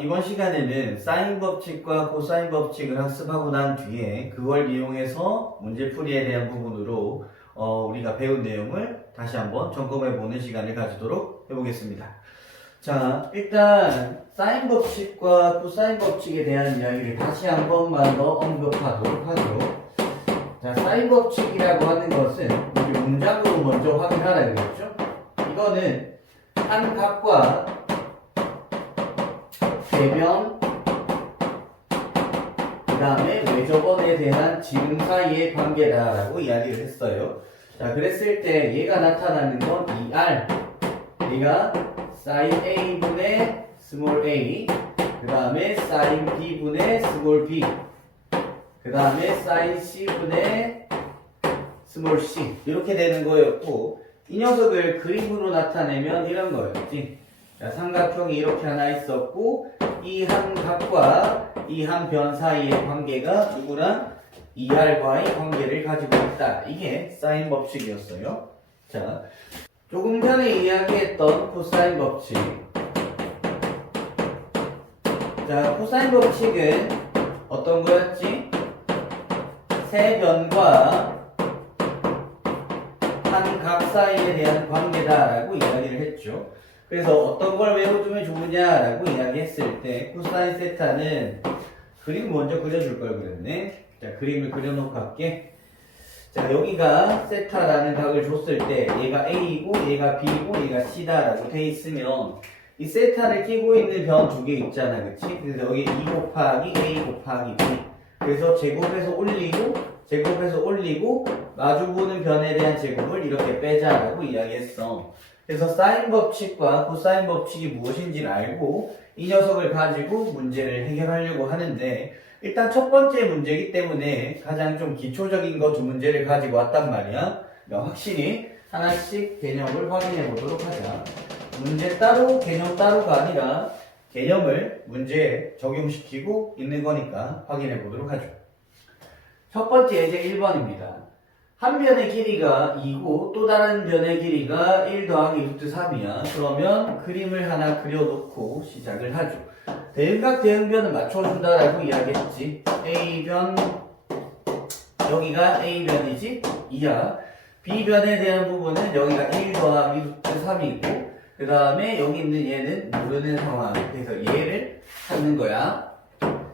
이번 시간에는 사인 법칙과 코사인 법칙을 학습하고 난 뒤에 그걸 이용해서 문제풀이에 대한 부분으로 우리가 배운 내용을 다시 한번 점검해보는 시간을 가지도록 해보겠습니다. 자, 일단 사인 법칙과 코사인 법칙에 대한 이야기를 다시 한 번만 더 언급하도록 하죠. 자, 사인 법칙이라고 하는 것은 우리 문장으로 먼저 확인하라 그랬죠? 이거는 한 각과 대변, 그 다음에 외접원에 대한 지름 사이의 관계다라고 이야기를 했어요. 자, 그랬을 때 얘가 나타나는 건 ER, 얘가 sin A분의 스몰 a, 그 다음에 sin B분의 스몰 b, 그 다음에 sin C분의 스몰 c 이렇게 되는 거였고, 이 녀석을 그림으로 나타내면 이런 거였지. 자, 삼각형이 이렇게 하나 있었고, 이 한 각과 이 한 변 사이의 관계가 누구랑 ER과의 관계를 가지고 있다. 이게 사인 법칙이었어요. 자, 조금 전에 이야기했던 코사인 법칙. 자, 코사인 법칙은 어떤 거였지? 세 변과 한 각 사이에 대한 관계다라고 이야기를 했죠. 그래서 어떤 걸 외워두면 좋으냐라고 이야기했을 때 코사인 세타는 그림 먼저 그려줄 걸 그랬네. 자, 그림을 그려놓고 할게. 자, 여기가 세타라는 각을 줬을 때 얘가 A이고 얘가 B이고 얘가 C다라고 돼 있으면 이 세타를 끼고 있는 변 두 개 있잖아, 그치? 그래서 여기 2 곱하기 A 곱하기 B, 그래서 제곱해서 올리고 마주보는 변에 대한 제곱을 이렇게 빼자라고 이야기했어. 그래서 사인 법칙과 코사인 법칙이 무엇인지를 알고 이 녀석을 가지고 문제를 해결하려고 하는데, 일단 첫 번째 문제이기 때문에 가장 좀 기초적인 거 두 문제를 가지고 왔단 말이야. 그러니까 확실히 하나씩 개념을 확인해 보도록 하자. 문제 따로 개념 따로가 아니라 개념을 문제에 적용시키고 있는 거니까 확인해 보도록 하죠. 첫 번째 예제 1번입니다. 한 변의 길이가 2고 또 다른 변의 길이가 1 더하기 루트 3이야. 그러면 그림을 하나 그려놓고 시작을 하죠. 대응각 대응변은 맞춰준다라고 이야기했지. A변, 여기가 A변이지? 2야. B변에 대한 부분은 여기가 1 더하기 루트 3이고, 그 다음에 여기 있는 얘는 모르는 상황. 그래서 얘를 찾는 거야.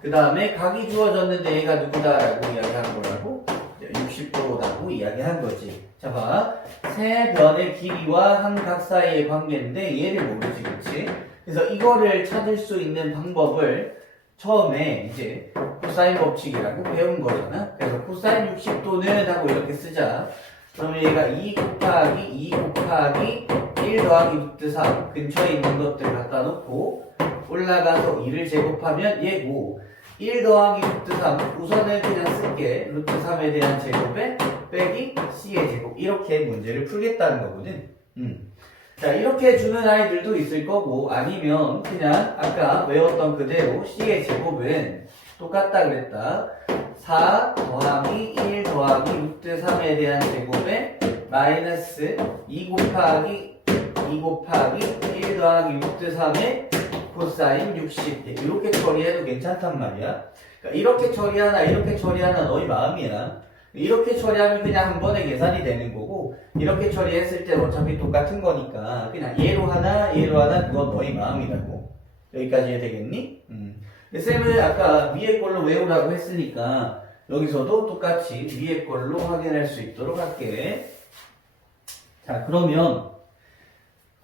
그 다음에 각이 주어졌는데 얘가 누구다라고 이야기한 거라고? 60도라고 이야기한 거지. 자, 봐. 세 변의 길이와 한 각 사이의 관계인데 얘를 모르지, 그치? 그래서 이거를 찾을 수 있는 방법을 처음에 이제 코사인 법칙이라고 배운 거잖아. 그래서 코사인 60도는 하고 이렇게 쓰자. 그러면 얘가 2 곱하기 1 더하기 루트 3 근처에 있는 것들 갖다 놓고 올라가서 2를 제곱하면 얘고, 1 더하기 루트 3 우선은 그냥 쓸게. 루트 3에 대한 제곱에 빼기 C의 제곱, 이렇게 문제를 풀겠다는 거거든. 자, 이렇게 주는 아이들도 있을 거고, 아니면 그냥 아까 외웠던 그대로 C의 제곱은 똑같다 그랬다. 4 더하기 1 더하기 루트 3에 대한 제곱에 마이너스 2 곱하기 1 더하기 루트 3의 코사인 60. 이렇게 처리해도 괜찮단 말이야. 그러니까 이렇게 처리하나 너희 마음이야. 이렇게 처리하면 그냥 한 번에 계산이 되는 거고, 이렇게 처리했을 때 어차피 똑같은 거니까 그냥 얘로 하나 그건 너희 마음이라고. 여기까지 되겠니? 쌤은 아까 위에 걸로 외우라고 했으니까 여기서도 똑같이 위에 걸로 확인할 수 있도록 할게. 자, 그러면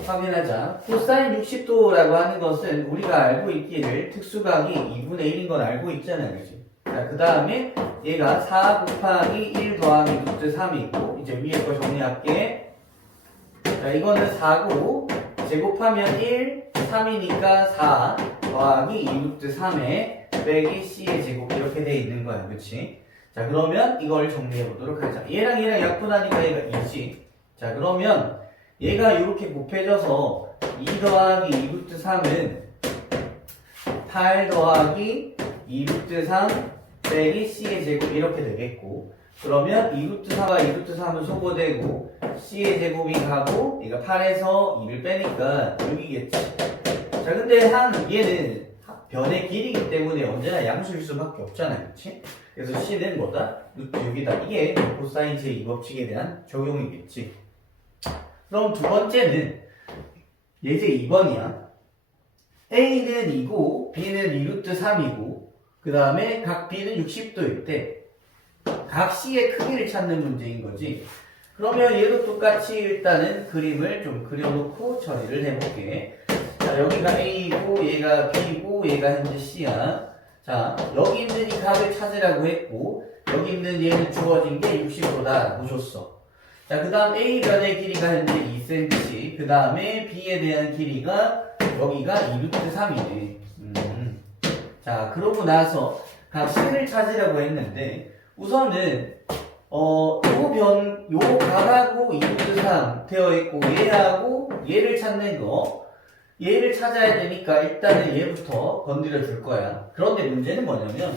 확인하자. 코사인 60도라고 하는 것은 우리가 알고 있기를 특수각이 2분의 1인 건 알고 있잖아, 그치? 자, 그 다음에 얘가 4 곱하기 1 더하기 루트 3이 있고, 이제 위에 거 정리할게. 자, 이거는 4고, 제곱하면 1, 3이니까 4 더하기 2 루트 3에 빼기 C의 제곱, 이렇게 돼 있는 거야, 그치? 자, 그러면 이걸 정리해 보도록 하자. 얘랑 약분하니까 얘가 2지. 자, 그러면 얘가 이렇게 곱해져서 2 더하기 2 루트 3은 8 더하기 2 루트 3 빼기 C의 제곱, 이렇게 되겠고, 그러면 2 루트 4와 2 루트 3은 소거되고 C의 제곱이 가고 얘가 8에서 2를 빼니까 6이겠지. 자, 근데 얘는 변의 길이기 때문에 언제나 양수일 수밖에 없잖아요. 그치? 그래서 C는 뭐다? 루트 6이다. 이게 코사인 제2법칙에 대한 적용이겠지. 그럼 두 번째는 예제 2번이야. A는 2고 B는 2루트 3이고 그 다음에 각 B는 60도일 때 각 C의 크기를 찾는 문제인 거지. 그러면 얘도 똑같이 일단은 그림을 좀 그려놓고 처리를 해볼게. 자, 여기가 A고 얘가 B고 얘가 현재 C야. 자, 여기 있는 이 각을 찾으라고 했고 여기 있는 얘는 주어진 게 60도다 보셨어. 자, 그 다음 A 변의 길이가 현재 2cm, 그 다음에 B에 대한 길이가 여기가 2루트 3이네. 자, 그러고 나서 각 C를 찾으려고 했는데 우선은 요 각하고 2루트 3 되어 있고 얘하고 얘를 찾는 거, 얘를 찾아야 되니까 일단은 얘부터 건드려 줄 거야. 그런데 문제는 뭐냐면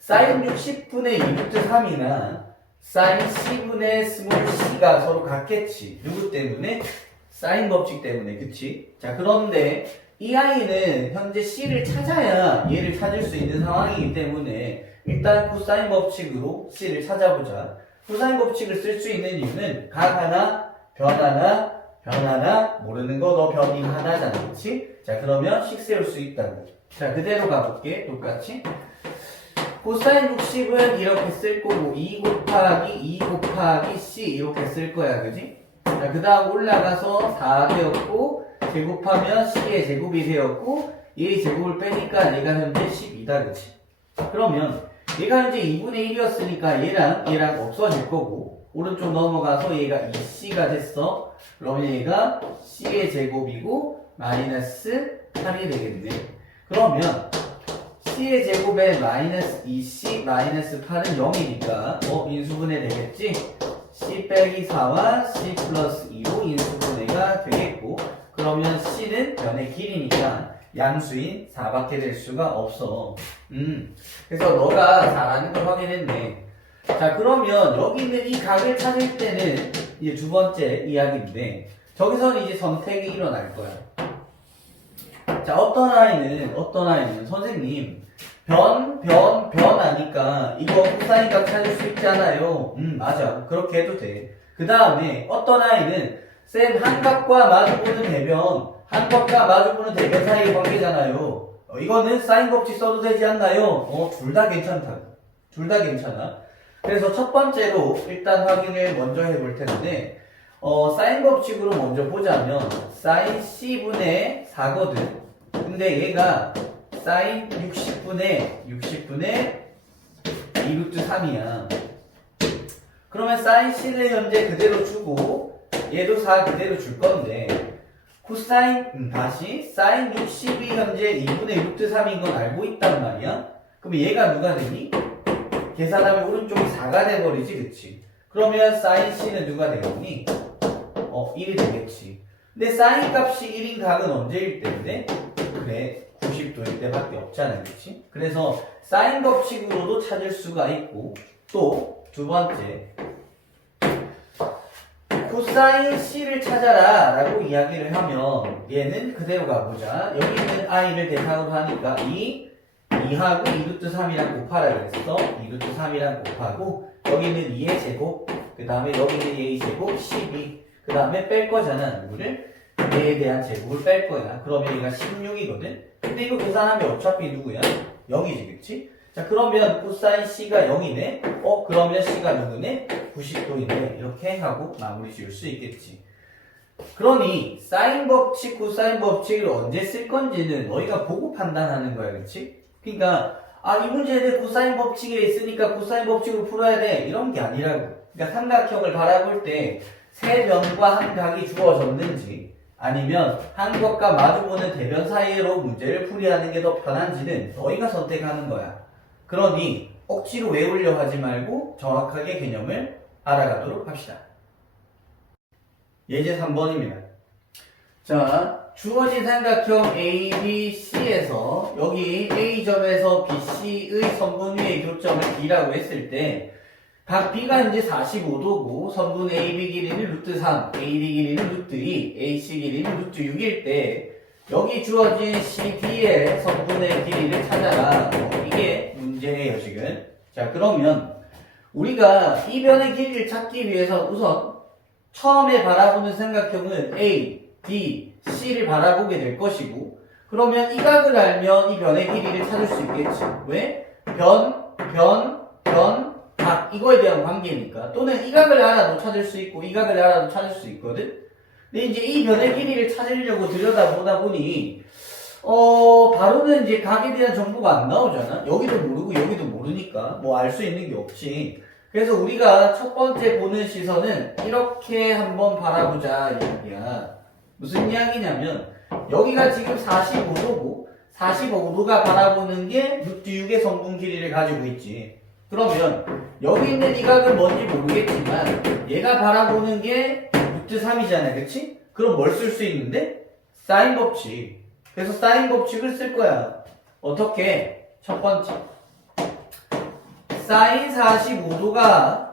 sin 60분의 2루트 3이나 sin C분의 스몰 c가 서로 같겠지. 누구 때문에? 사인 법칙 때문에, 그치? 자, 그런데 이 아이는 현재 C를 찾아야 얘를 찾을 수 있는 상황이기 때문에 일단 코사인 법칙으로 C를 찾아보자. 코사인 법칙을 쓸 수 있는 이유는 각 하나, 변 하나, 모르는 거 너 변이 하나잖아, 그치? 자, 그러면 식 세울 수 있다고. 자, 그대로 가볼게. 똑같이. 코사인 60은 이렇게 쓸 거고 2 곱하기 C 이렇게 쓸 거야, 그지? 자, 그 다음 올라가서 4 되었고 제곱하면 C의 제곱이 되었고 얘의 제곱을 빼니까 얘가 현재 12다, 그치? 그러면 얘가 현재 2분의 1이었으니까 얘랑 없어질 거고 오른쪽 넘어가서 얘가 2C가 됐어. 그러면 얘가 C의 제곱이고 마이너스 8이 되겠네. 그러면 C의 제곱에 마이너스 2C 마이너스 8은 0이니까 인수분해 되겠지? C 빼기 4와 C 플러스 2로 인수분해가 되겠고 그러면 C는 변의 길이니까 양수인 4밖에 될 수가 없어. 그래서 너가 잘하는 걸 확인했네. 자, 그러면 여기 있는 이 각을 찾을 때는 이제 두 번째 이야기인데 저기서는 이제 선택이 일어날 거야. 자, 어떤 아이는 선생님 변하니까 이거 코사인 값 찾을 수 있잖아요. 맞아. 그렇게 해도 돼. 그 다음에 어떤 아이는 쌤 한각과 마주보는 대변, 한각과 마주보는 대변 사이의 관계잖아요. 이거는 사인 법칙 써도 되지 않나요? 둘 다 괜찮다. 둘 다 괜찮아. 그래서 첫 번째로 일단 확인을 먼저 해볼 텐데 사인 법칙으로 먼저 보자면 사인 C분의 4거든. 근데 얘가 사인 60분의 2루트 3이야. 그러면 사인 C는 현재 그대로 주고 얘도 4 그대로 줄 건데 코사인 다시 사인 60이 현재 2분의 루트 3인 건 알고 있단 말이야. 그럼 얘가 누가 되니? 계산하면 오른쪽이 4가 돼버리지, 그치? 그러면 사인 C는 누가 되겠니? 1이 되겠지. 근데 사인 값이 1인 각은 언제일 때인데? 그래, 90도일 때밖에 없잖아, 그치? 그래서 사인 법칙으로도 찾을 수가 있고 또 두 번째 코사인 C를 찾아라 라고 이야기를 하면 얘는 그대로 가보자. 여기 있는 i를 대상으로 하니까 2하고 2루트 3이랑 곱하라 그랬어. 2루트 3이랑 곱하고 여기 있는 2의 제곱 그 다음에 여기 있는 얘의 제곱 12 그 다음에 뺄 거잖아. 누구를? 얘에 대한 제곱을 뺄 거야. 그러면 얘가 16이거든. 근데 이거 계산하면 어차피 누구야? 0이지, 그치? 자, 그러면 코사인 C가 0이네? 그러면 C가 누구네? 90도이네. 이렇게 하고 마무리 지을 수 있겠지. 그러니 사인 법칙, 코사인 법칙을 언제 쓸 건지는 너희가 보고 판단하는 거야, 그치? 그러니까 이 문제는 코사인 법칙에 있으니까 코사인 법칙으로 풀어야 돼. 이런 게 아니라고. 그러니까 삼각형을 바라볼 때 세 변과 한 각이 주어졌는지 아니면 한 것과 마주보는 대변 사이로 문제를 풀이하는 게 더 편한지는 너희가 선택하는 거야. 그러니 억지로 외우려 하지 말고 정확하게 개념을 알아가도록 합시다. 예제 3번입니다. 자, 주어진 삼각형 ABC에서 여기 A점에서 BC의 선분 위의 교점을 B라고 했을 때 각 B가 현재 45도고 선분 AB 길이는 루트 3, AD 길이는 루트 2, AC 길이는 루트 6일 때 여기 주어진 CD의 성분의 길이를 찾아라. 이게 문제예요, 지금. 자, 그러면 우리가 이 변의 길이를 찾기 위해서 우선 처음에 바라보는 삼각형은 A, B, C를 바라보게 될 것이고, 그러면 이 각을 알면 이 변의 길이를 찾을 수 있겠지. 왜? 각. 이거에 대한 관계니까. 또는 이 각을 알아도 찾을 수 있고, 이 각을 알아도 찾을 수 있거든? 근데 이제 이 변의 길이를 찾으려고 들여다보다 보니, 바로는 이제 각에 대한 정보가 안 나오잖아? 여기도 모르고 여기도 모르니까 뭐 알 수 있는 게 없지. 그래서 우리가 첫 번째 보는 시선은 이렇게 한번 바라보자 이야기야. 무슨 이야기냐면 여기가 지금 45도고 45도가 바라보는 게 루트 6의 성분 길이를 가지고 있지. 그러면 여기 있는 이 각은 뭔지 모르겠지만 얘가 바라보는 게 루트 3이잖아, 그치? 그럼 뭘 쓸 수 있는데? 사인 법칙. 그래서 사인 법칙을 쓸 거야. 어떻게? 첫 번째, 사인 45도가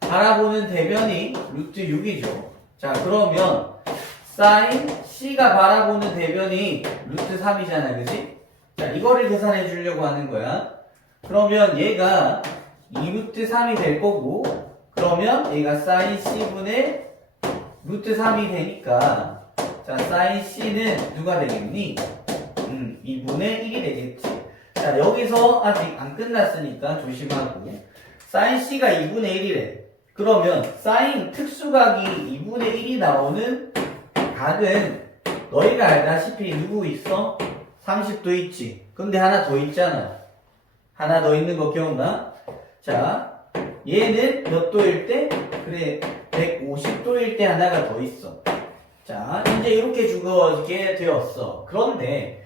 바라보는 대변이 루트 6이죠. 자, 그러면 사인 C가 바라보는 대변이 루트 3이잖아, 그치? 자, 이거를 계산해 주려고 하는 거야. 그러면 얘가 2루트 3이 될 거고, 그러면 얘가 사인 C분의 루트 3이 되니까, 자, 사인 C는 누가 되겠니? 2분의 1이 되겠지. 자, 여기서 아직 안 끝났으니까 조심하고, 사인 C가 2분의 1이래. 그러면 사인 특수각이 2분의 1이 나오는 각은 너희가 알다시피 누구 있어? 30도 있지. 근데 하나 더 있잖아. 하나 더 있는 거 기억나? 자, 얘는 몇 도일 때? 그래, 150도일 때 하나가 더 있어. 자, 이제 이렇게 주어지게 되었어. 그런데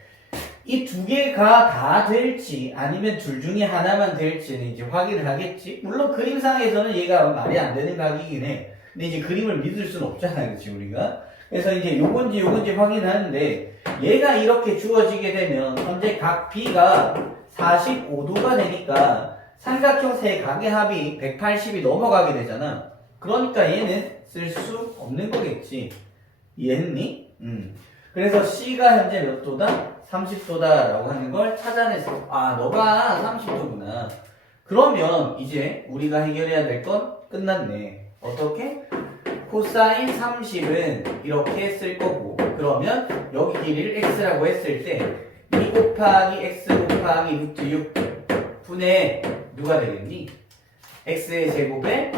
이 두 개가 다 될지 아니면 둘 중에 하나만 될지는 이제 확인을 하겠지. 물론 그림상에서는 얘가 말이 안 되는 각이긴 해. 근데 이제 그림을 믿을 수는 없잖아, 그치 우리가. 그래서 이제 요건지 확인하는데, 얘가 이렇게 주어지게 되면 현재 각 B가 45도가 되니까 삼각형 세 각의 합이 180이 넘어가게 되잖아. 그러니까 얘는 쓸 수 없는 거겠지. 이해했니? 그래서 C가 현재 몇 도다? 30도다 라고 하는 걸 찾아냈어. 아, 너가 30도구나. 그러면 이제 우리가 해결해야 될 건 끝났네. 어떻게? 코사인 30은 이렇게 쓸 거고, 그러면 여기 길이를 x라고 했을 때 2 곱하기 x 곱하기 루트 6 분의 누가 되겠니? x의 제곱에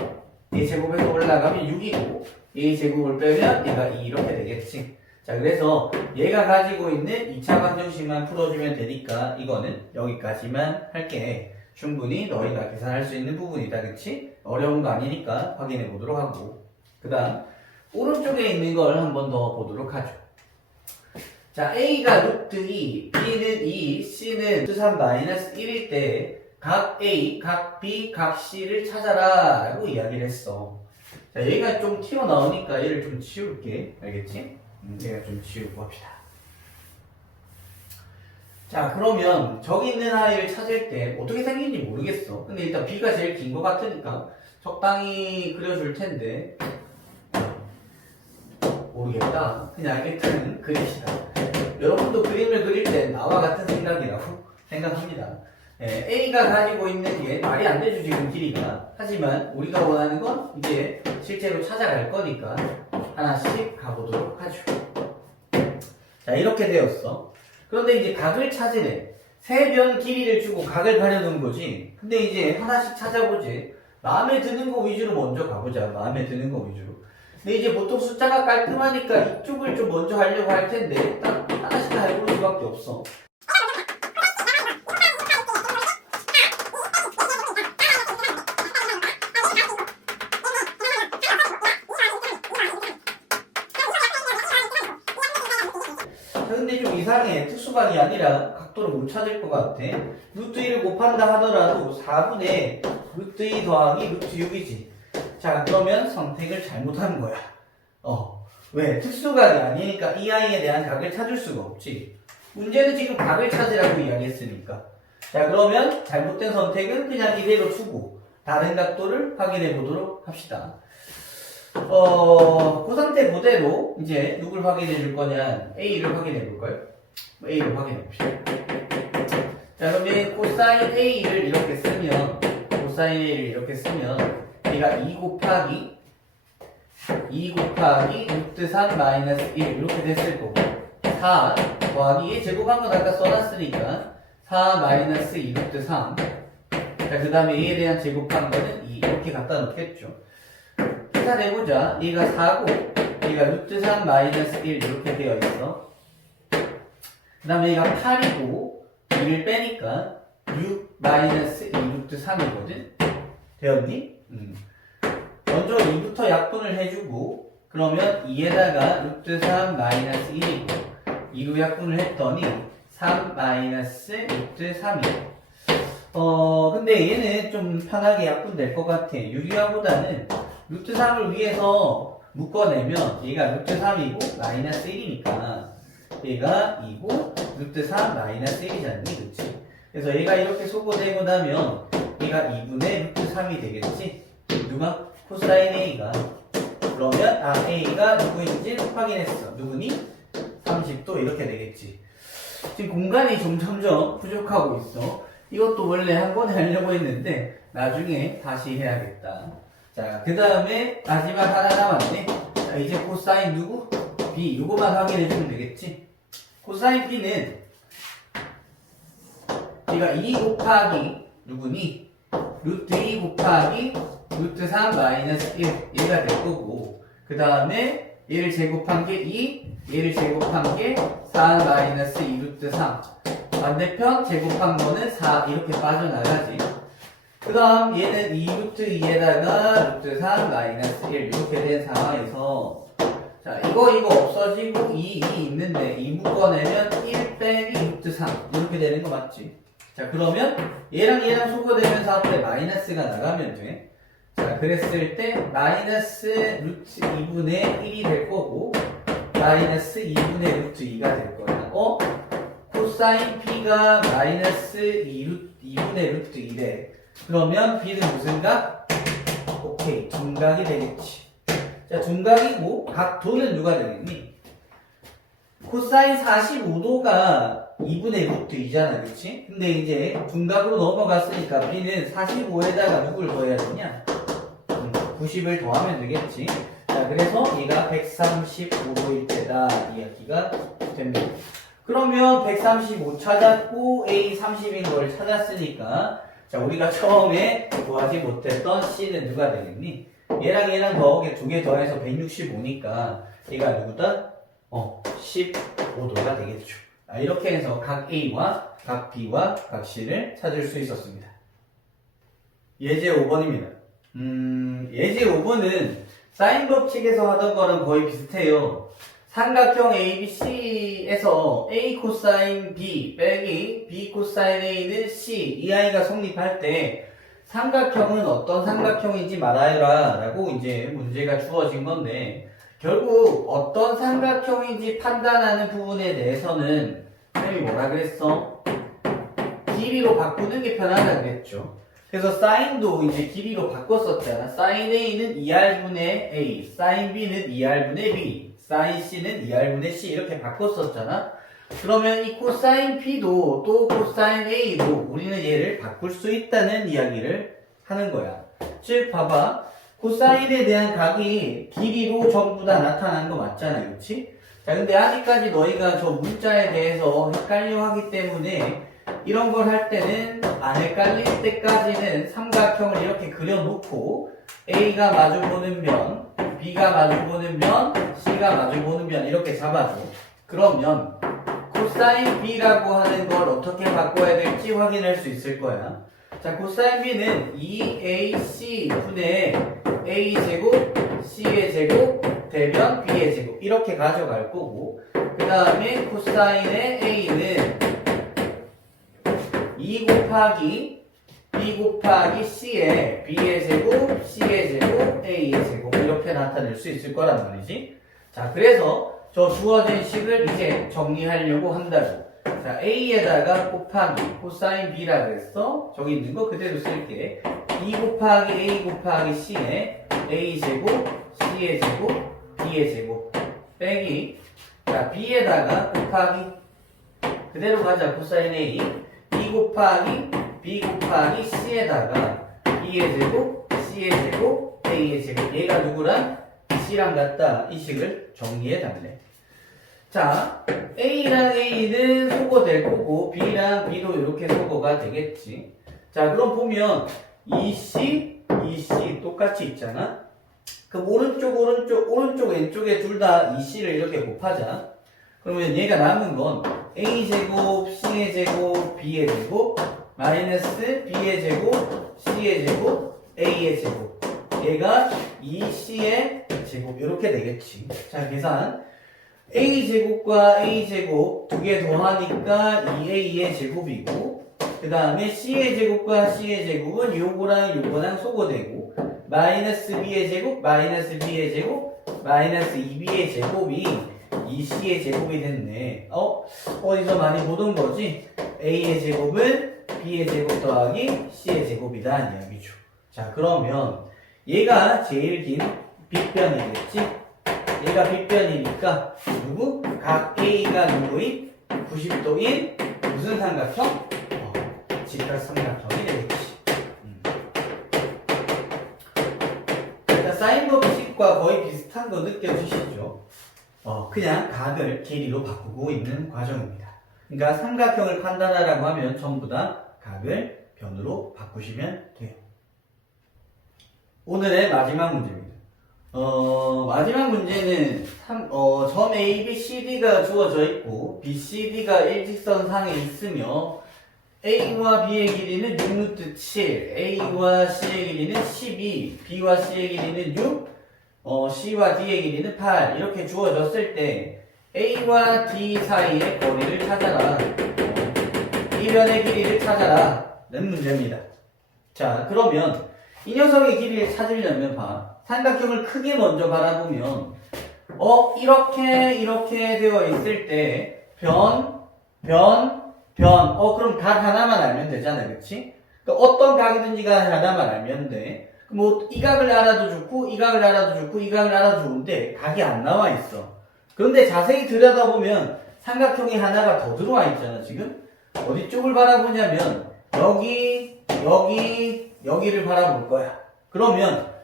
a 제곱에서 올라가면 6이고 a 제곱을 빼면 얘가 2 이렇게 되겠지. 자, 그래서 얘가 가지고 있는 2차 방정식만 풀어주면 되니까 이거는 여기까지만 할게. 충분히 너희가 계산할 수 있는 부분이다, 그치? 어려운 거 아니니까 확인해 보도록 하고, 그 다음 오른쪽에 있는 걸 한 번 더 보도록 하죠. 자, A가 루트 2, B는 2, C는 루트 3 마이너스 1일 때 각 A, 각 B, 각 C를 찾아라 라고 이야기를 했어. 자, 얘가 좀 튀어나오니까 얘를 좀 지울게. 알겠지? 얘가 좀 지우고 합시다. 자, 그러면 저기 있는 아이를 찾을 때 어떻게 생긴지 모르겠어. 근데 일단 B가 제일 긴 것 같으니까 적당히 그려줄 텐데 모르겠다. 그냥 일단은 그리시다. 여러분도 그림을 그릴 때 나와 같은 생각이라고 생각합니다. A가 가지고 있는 게 말이 안 되죠, 지금 길이가. 하지만 우리가 원하는 건 이제 실제로 찾아갈 거니까 하나씩 가보도록 하죠. 자, 이렇게 되었어. 그런데 이제 각을 찾으래. 세 변 길이를 주고 각을 가려는 거지. 근데 이제 하나씩 찾아보지. 마음에 드는 거 위주로 먼저 가보자. 마음에 드는 거 위주로. 근데 이제 보통 숫자가 깔끔하니까 이쪽을 좀 먼저 하려고 할 텐데 딱 하나씩 다 해볼 수밖에 없어. 근데 좀 이상해. 특수각이 아니라 각도를 못 찾을 것 같아. 루트 1을 곱한다 하더라도 4분의 루트 2 더하기 루트 6이지. 자, 그러면 선택을 잘못한 거야. 왜? 특수각이 아니니까 이 아이에 대한 각을 찾을 수가 없지. 문제는 지금 각을 찾으라고 이야기했으니까. 자, 그러면 잘못된 선택은 그냥 이대로 두고 다른 각도를 확인해 보도록 합시다. 그 상태 그대로 이제 누굴 확인해 줄 거냐? A를 확인해 볼까요? A를 확인해 봅시다. 자, 그러면 코사인 A를 이렇게 쓰면, 코사인 A를 이렇게 쓰면, 얘가 2 곱하기 루트 3 마이너스 1 이렇게 됐을 거고, 4 더하기 얘 제곱한 건 아까 써놨으니까 4 마이너스 2 루트 3. 자, 그 다음에 얘에 대한 제곱한 거는 2 이렇게 갖다 놓겠죠. 계산해보자. 얘가 4고 얘가 루트 3 마이너스 1 이렇게 되어 있어. 그 다음에 얘가 8이고 2를 빼니까 6 마이너스 2 루트 3이거든. 되었니? 먼저 2부터 약분을 해주고, 그러면 2에다가 루트 3 마이너스 1이고 2로 약분을 했더니 3 마이너스 루트 3이고. 근데 얘는 좀 편하게 약분될 것 같아. 유리화보다는 루트 3을 위해서 묶어내면 얘가 루트 3이고 마이너스 1이니까 얘가 2고 루트 3 마이너스 1이잖니, 그치? 그래서 얘가 이렇게 소거되고 나면 얘가 2분의 루트 3이 되겠지? 누가? 코사인 A가. 그러면 A가 누구인지 확인했어. 누구니? 30도 이렇게 되겠지. 지금 공간이 점점점 부족하고 있어. 이것도 원래 한 번에 하려고 했는데 나중에 다시 해야겠다. 자, 그 다음에 마지막 하나 남았네. 자, 이제 코사인 누구? B. 요거만 확인해주면 되겠지. 코사인 B는 얘가 2 곱하기 누구니? 루트 2 곱하기 루트 3 마이너스 1 얘가 될 거고, 그 다음에 얘를 제곱한 게 2, 얘를 제곱한 게 4 마이너스 2 루트 3. 반대편 제곱한 거는 4 이렇게 빠져나가지. 그 다음 얘는 2 루트 2에다가 루트 3 마이너스 1 이렇게 된 상황에서, 자, 이거 없어지고 2 있는데 2 묶어내면 1 빼기 루트 3 이렇게 되는 거 맞지? 자, 그러면 얘랑 소거되면서 앞에 마이너스가 나가면 돼. 자, 그랬을 때 마이너스 루트 2분의 1이 될 거고 마이너스 2분의 루트 2가 될 거야. 코사인 B가 마이너스 2분의 루트 2래. 그러면 B는 무슨 각? 오케이, 둔각이 되겠지. 자, 둔각이고 각도는 누가 되겠니? 코사인 45도가 2분의 루트 2잖아, 그치? 근데 이제 둔각으로 넘어갔으니까 B는 45에다가 누굴 더해야 되냐? 90을 더하면 되겠지. 자, 그래서 얘가 135도일 때다 이야기가 됩니다. 그러면 135 찾았고 A 30인 걸 찾았으니까, 자, 우리가 처음에 구하지 못했던 C는 누가 되겠니? 얘랑 더하게 2개 더해서 165니까 얘가 누구다? 15도가 되겠죠. 이렇게 해서 각 A와 각 B와 각 C를 찾을 수 있었습니다. 예제 5번입니다. 예제 5번은 사인 법칙에서 하던 거랑 거의 비슷해요. 삼각형 ABC에서 A 코사인 B 빼기 B 코사인 A는 C, 이 아이가 성립할 때 삼각형은 어떤 삼각형인지 말하여라 라고 이제 문제가 주어진 건데, 결국 어떤 삼각형인지 판단하는 부분에 대해서는 쌤이 뭐라 그랬어? 길이로 바꾸는 게 편하다 그랬죠. 그래서 사인도 이제 길이로 바꿨었잖아. 사인 A는 2R분의 A, 사인 B는 2R분의 B, 사인 C는 2R분의 C 이렇게 바꿨었잖아. 그러면 이 코사인 B도 또 코사인 A도 우리는 얘를 바꿀 수 있다는 이야기를 하는 거야. 즉 봐봐, 코사인에 대한 각이 길이로 전부 다 나타난 거 맞잖아, 그렇지? 자, 근데 아직까지 너희가 저 문자에 대해서 헷갈려 하기 때문에 이런 걸 할 때는 안 헷갈릴 때까지는 삼각형을 이렇게 그려놓고 A가 마주보는 면, B가 마주보는 면, C가 마주보는 면 이렇게 잡아줘. 그러면 코사인 B라고 하는 걸 어떻게 바꿔야 될지 확인할 수 있을 거야. 자, 코사인 B는 2AC 분의 A제곱, C의 제곱, 대변 B의 제곱 이렇게 가져갈 거고, 그 다음에 코사인의 A는 2 곱하기 B 곱하기 C의 B의 제곱, C의 제곱, A의 제곱 이렇게 나타낼 수 있을 거란 말이지. 자, 그래서 저 주어진 식을 이제 정리하려고 한다고. 자, A에다가 곱하기 코사인 B라 그랬어. 저기 있는 거 그대로 쓸게. 2 곱하기 A 곱하기 C의 A 제곱, C의 제곱, B의 제곱 빼기, 자, B에다가 곱하기 그대로 가자. 코사인 A B 곱하기 B 곱하기 C에다가 B의 제곱 C의 제곱 A의 제곱 얘가 누구랑? C랑 같다. 이 식을 정리해 달래. 자, A랑 A는 소거될 거고 B랑 B도 이렇게 소거가 되겠지. 자, 그럼 보면 EC, EC 똑같이 있잖아. 그럼 오른쪽 왼쪽에 둘 다 EC를 이렇게 곱하자. 그러면 얘가 남은 건 A제곱, C의 제곱, B의 제곱, 마이너스 B의 제곱, C의 제곱, A의 제곱. 얘가 2C의 제곱 이렇게 되겠지. 자, 계산. A제곱과 A제곱 두 개 더하니까 2A의 제곱이고 그 다음에 C의 제곱과 C의 제곱은 요거랑 소거되고 마이너스 B의 제곱, 마이너스 B의 제곱, 마이너스 2B의 제곱이 2C의 제곱이 됐네. 어디서 많이 보던 거지? A의 제곱은 B의 제곱 더하기 C의 제곱이다 이야기죠. 자, 그러면 얘가 제일 긴 빗변이겠지? 얘가 빗변이니까 누구? 각 A가 누구인? 90도인 무슨 삼각형? 직각 삼각형이 되겠지. 일단 사인 법칙과 거의 비슷한 거 느껴지시죠? 그냥 각을 길이로 바꾸고 있는 과정입니다. 그러니까 삼각형을 판단하라고 하면 전부 다 각을 변으로 바꾸시면 돼요. 오늘의 마지막 문제입니다. 마지막 문제는 점 A, B, C, D가 주어져 있고 B, C, D가 일직선 상에 있으며 A와 B의 길이는 6루트 7, A와 C의 길이는 12, B와 C의 길이는 6, C와 D의 길이는 8 이렇게 주어졌을 때 A와 D 사이의 거리를 찾아라. 이 변의 길이를 찾아라 는 문제입니다. 자, 그러면 이 녀석의 길이를 찾으려면 삼각형을 크게 먼저 바라보면 이렇게 되어 있을 때 그럼 각 하나만 알면 되잖아요. 그치? 그러니까 어떤 각이든지 각 하나만 알면 돼. 뭐 이 각을 알아도 좋고 이 각을 알아도 좋고 이 각을 알아도 좋은데 각이 안 나와 있어. 그런데 자세히 들여다보면 삼각형이 하나가 더 들어와 있잖아. 지금 어디 쪽을 바라보냐면 여기를 바라볼 거야. 그러면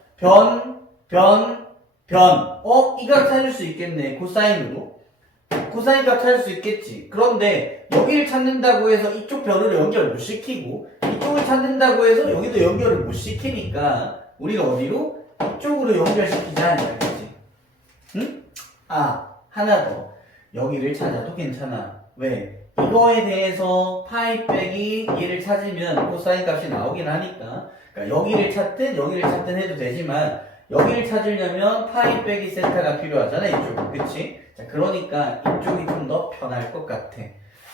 이 각 찾을 수 있겠네. 코사인으로. 코사인 값 찾을 수 있겠지. 그런데 여기를 찾는다고 해서 이쪽 변으로 연결 못 시키고 이쪽을 찾는다고 해서 여기도 연결을 못 시키니까 우리가 어디로? 이쪽으로 연결시키자는 이야기지. 응? 하나 더. 여기를 찾아도 괜찮아. 왜? 이거에 대해서 파이 빼기 얘를 찾으면 코사인 값이 나오긴 하니까 그러니까 여기를 찾든 해도 되지만 여기를 찾으려면 파이 빼기 세타가 필요하잖아. 이쪽은. 그치? 자, 그러니까 이쪽이 좀 더 편할 것 같아.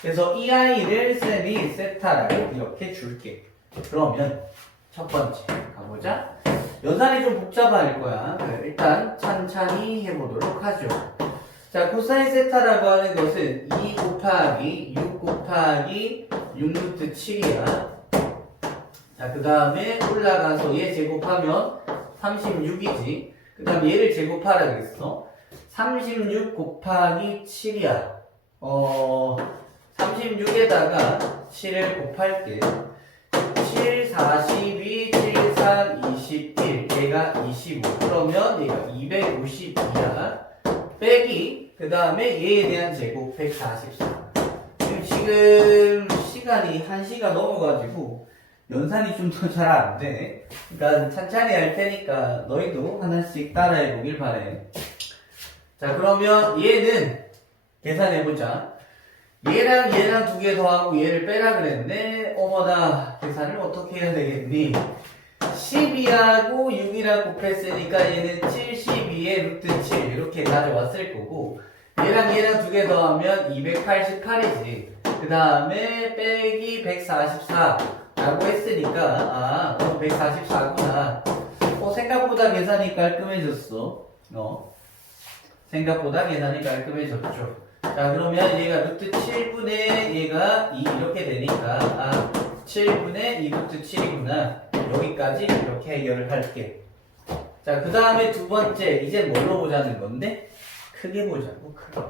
그래서 이 아이를 쌤이 세타라고 이렇게 줄게. 그러면 첫 번째 가보자. 연산이 좀 복잡할 거야. 일단 찬찬히 해보도록 하죠. 자, 코사인 세타라고 하는 것은 2 곱하기 6 곱하기 6루트 7이야. 자, 그 다음에 올라가서 얘 제곱하면 36이지. 그 다음에 얘를 제곱하라 그랬어. 36 곱하기 7이야. 36에다가 7을 곱할게. 7, 42, 7, 3, 21. 얘가 25. 그러면 얘가 252야. 빼기. 그 다음에 얘에 대한 제곱 144. 지금 시간이 1시가 넘어가지고 연산이 좀 더 잘 안 되네. 그러니까 천천히 할 테니까 너희도 하나씩 따라해 보길 바래. 자, 그러면 얘는 계산해보자. 얘랑 두 개 더하고 얘를 빼라 그랬네. 어머나, 계산을 어떻게 해야 되겠니? 12하고 6이랑 곱했으니까 얘는 72의 루트 7 이렇게 가져왔을 거고 얘랑 두 개 더하면 288이지. 그 다음에 빼기 144 라고 했으니까 144구나. 생각보다 계산이 깔끔해졌어. 생각보다 계산이 깔끔해졌죠. 자, 그러면 얘가 루트 7분의 얘가 2 이렇게 되니까 7분의 2 루트 7이구나. 여기까지 이렇게 해결을 할게. 자, 그 다음에 두 번째 이제 뭘로 보자는 건데 크게 보자고. 크게.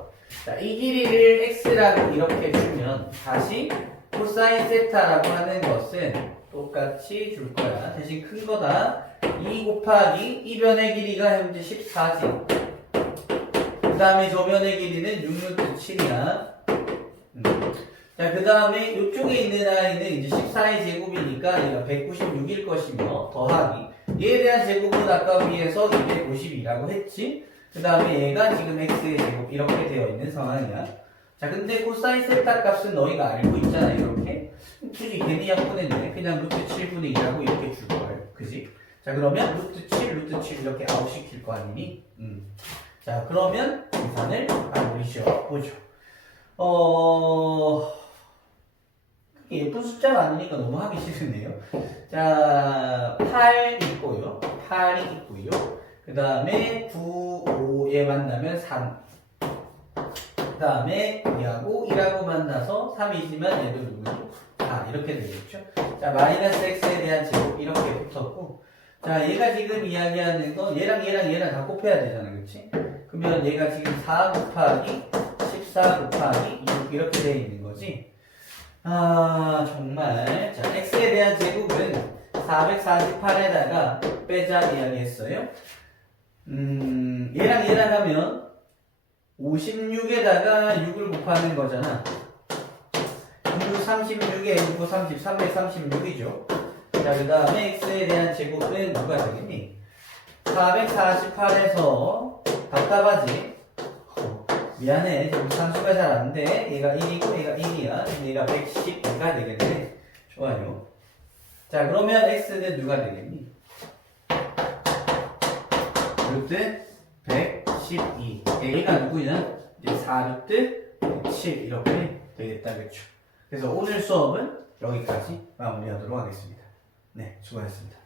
자, 이 길이를 x라고 이렇게 주면 다시 코사인 세타라고 하는 것은 똑같이 줄 거야. 대신 큰 거다. 2 곱하기 이 변의 길이가 현재 14지. 그 다음에 저 변의 길이는 6루트 7이야. 자, 그 다음에 이쪽에 있는 아이는 이제 14의 제곱이니까 얘가 196일 것이며 더하기 얘에 대한 제곱은 아까 위에서 250이라고 했지. 그 다음에 얘가 지금 x의 제곱 이렇게 되어 있는 상황이야. 자, 근데 코사인 세타 값은 너희가 알고 있잖아. 이렇게 굳이 괜히 약분했네. 그냥 루트 7분의 2라고 이렇게 줄 걸. 그지? 자, 그러면 루트 7 이렇게 아웃시킬 거 아니니? 자, 그러면 계산을 해보시죠. 보죠. 예쁜 숫자가 아니니까 너무 하기 싫으네요. 자, 8 있고요. 8이 있고요. 그 다음에 9, 5에 만나면 3. 그 다음에 2하고 1하고 만나서 3이지만 얘도 누구죠? 4 이렇게 되겠죠. 자, 마이너스 x에 대한 제곱 이렇게 붙었고, 자, 얘가 지금 이야기하는 건 얘랑 다 곱해야 되잖아. 그치? 그러면 얘가 지금 4 곱하기 14 곱하기 6 이렇게 되어 있는 거지. 아, 정말. 자, x에 대한 제곱은 448에다가 빼자 이야기했어요. 얘랑 하면 56에다가 6을 곱하는 거잖아. 6, 36에 6, 30, 336이죠. 자, 그 다음에 x에 대한 제곱은 누가 되겠니? 448에서 답답하지? 미안해. 지금 산수가 잘 안 돼. 얘가 1이고 얘가 1이야. 얘가 110가 되겠네. 좋아요. 자, 그러면 x는 누가 되겠니? 루트 112. 얘가 누구냐? 이제 4루트 7 이렇게 되겠다. 그렇죠? 그래서 오늘 수업은 여기까지 마무리하도록 하겠습니다. 네, 수고하셨습니다.